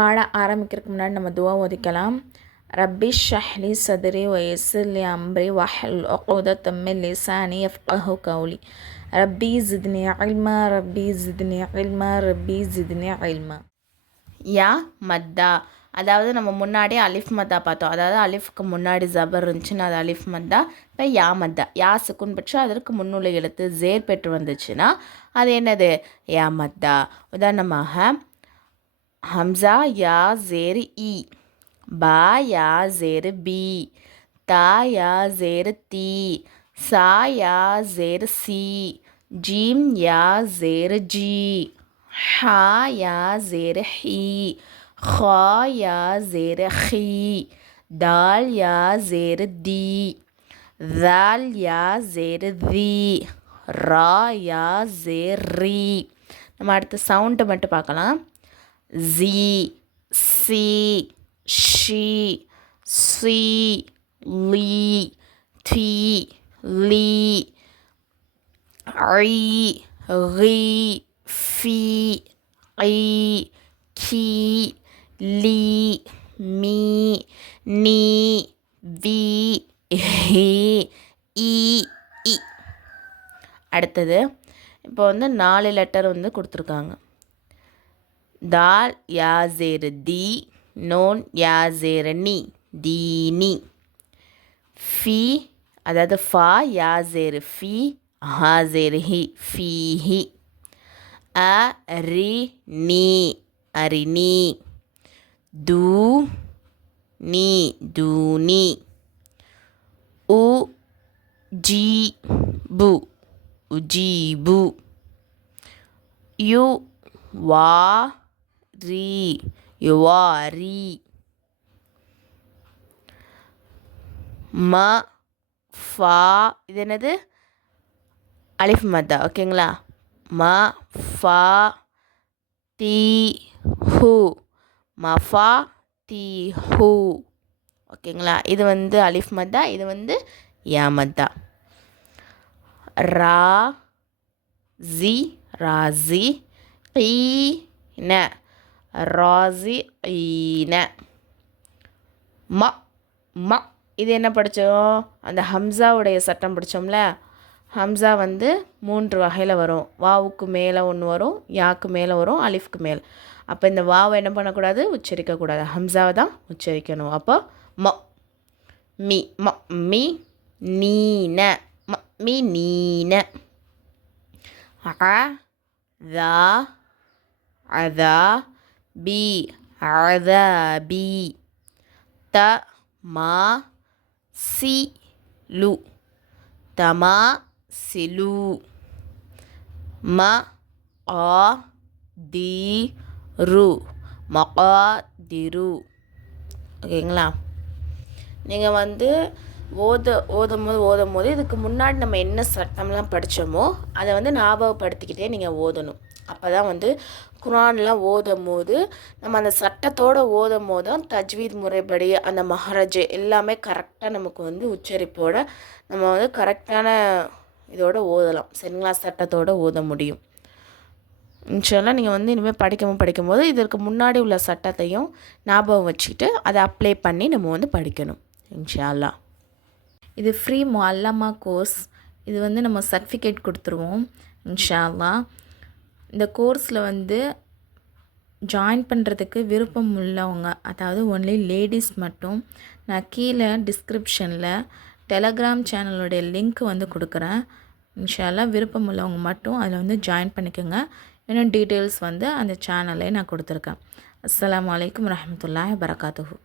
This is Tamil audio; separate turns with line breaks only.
பாட ஆரம்பிக்கிறதுக்கு முன்னாடி நம்ம துவா ஒதுக்கலாம். ரப்பி ஷஹ்லி சதுரி வயசுலி அம்ரி வஹல் ஒகோத லிசானி எஃப்கஹு கவுலி ரப்பி ஜித்னி இல்மா ரப்பி ஜித்னி இல்மா ரப்பி ஜித்னி இல்மா. யா மத்தா. அதாவது நம்ம முன்னாடி அலிஃப் மத்தா பார்த்தோம். அதாவது அலிஃப்க்கு முன்னாடி ஜபர் இருந்துச்சுன்னா அது அலிஃப் மத்தா இப்போ யா மத்தா. யா சுக்குன் பெற்று அதற்கு முன்னுள்ள எழுத்து ஜேர் பெற்று வந்துச்சுன்னா அது என்னது? யா மத்தா. உதாரணமாக ஹம்சா யா ஜேர் இ பா யா ஜேர் பி தா யா ஜேர் தி சா யா ஜேர் சி ஜீம் யா ஜேர் ஜி ஹா யா ஜேர் ஹி خا یا زیر خی دال یا زیر دی ذال یا زیر ذی ரா யா ஜே ரீ நம்ம அடுத்த சவுண்டை மட்டும் பார்க்கலாம் z, சி ஷி சி லீ t, லீ ஐ ரி ஃபி ஐ ki, லீ mi, நீ vi, ஹே i, இ அடுத்தது இப்போ வந்து நாலு லெட்டர் வந்து கொடுத்துருக்காங்க. தால் யாசேர் தி நோன் யாசேர் நீ தீனி. ஃபி அதாவது ஃபா யாசேர் ஃபி ஹாசேர் ஹி ஃபீஹி அ ரி நீ அரிணி தூ நீ தூனி உ u பு உஜீபு யு வா ரீ. யுவா ரீ ம. ஃபா. இது என்னது அலிஃப் மத்தா. ஓகேங்களா? ம. ஃபா. தி. ஹூ. மஃபா தி. ஹூ. ஓகேங்களா? இது வந்து அலிஃப் மத்தா. இது வந்து யா மத்தா. ரா. ஜி ராசி ஈன என்ன ஈன ம ம. இது என்ன படித்தோம்? அந்த ஹம்சாவுடைய சட்டம் படித்தோம்ல? ஹம்சா வந்து மூன்று வகையில் வரும். வாவுக்கு மேலே ஒன்று வரும் யாக்கு மேலே வரும் அலிஃப்க்கு மேலே. அப்போ இந்த வாவை என்ன பண்ணக்கூடாது? உச்சரிக்கக்கூடாது. ஹம்சாவை தான் உச்சரிக்கணும். அப்போ ம. மி ம. மி நீன. ம மி நீன. அ அதா பி பி த மா சி லு. தமா சிலு ம ஆ தி ரு. மகாதிரு ஓகேங்களா? நீங்கள் வந்து ஓத ஓதும் போது ஓதும் போது இதுக்கு முன்னாடி நம்ம என்ன சட்டம்லாம் படித்தோமோ அதை வந்து ஞாபகப்படுத்திக்கிட்டே நீங்கள் ஓதணும். அப்போ தான் வந்து குரான்லாம் ஓதும் போது நம்ம அந்த சட்டத்தோடு ஓதும் போது தான் தஜ்வீத் முறைப்படி அந்த மஹரஜ் எல்லாமே கரெக்டாக நமக்கு வந்து உச்சரிப்போடு நம்ம வந்து கரெக்டான இதோடு ஓதலாம். சரிங்களா சட்டத்தோடு ஓத முடியும். இன்ஷால்லாம் நீங்கள் வந்து இனிமேல் படிக்கவும் படிக்கும்போது இதற்கு முன்னாடி உள்ள சட்டத்தையும் ஞாபகம் வச்சுக்கிட்டு அதை அப்ளை பண்ணி நம்ம வந்து படிக்கணும். இன்ஷால்லா இது ஃப்ரீ மல்லம்மா கோர்ஸ் இது வந்து நம்ம சர்டிஃபிகேட் கொடுத்துருவோம். இன்ஷால்லா இந்த கோர்ஸில் வந்து ஜாயின் பண்ணுறதுக்கு விருப்பம் உள்ளவங்க அதாவது ஒன்லி லேடிஸ் மட்டும் நான் கீழே டிஸ்கிரிப்ஷனில் டெலகிராம் சேனலுடைய லிங்க் வந்து கொடுக்குறேன். இன்ஷாலாக விருப்பம் உள்ளவங்க மட்டும் அதில் வந்து ஜாயின் பண்ணிக்கோங்க. இன்னும் டீட்டெயில்ஸ் வந்து அந்த சேனல்லே நான் கொடுத்துருக்கேன். அஸ்லாம் வலைக்கம் வரமத்துல்லாஹ் வரகாத்துஹூ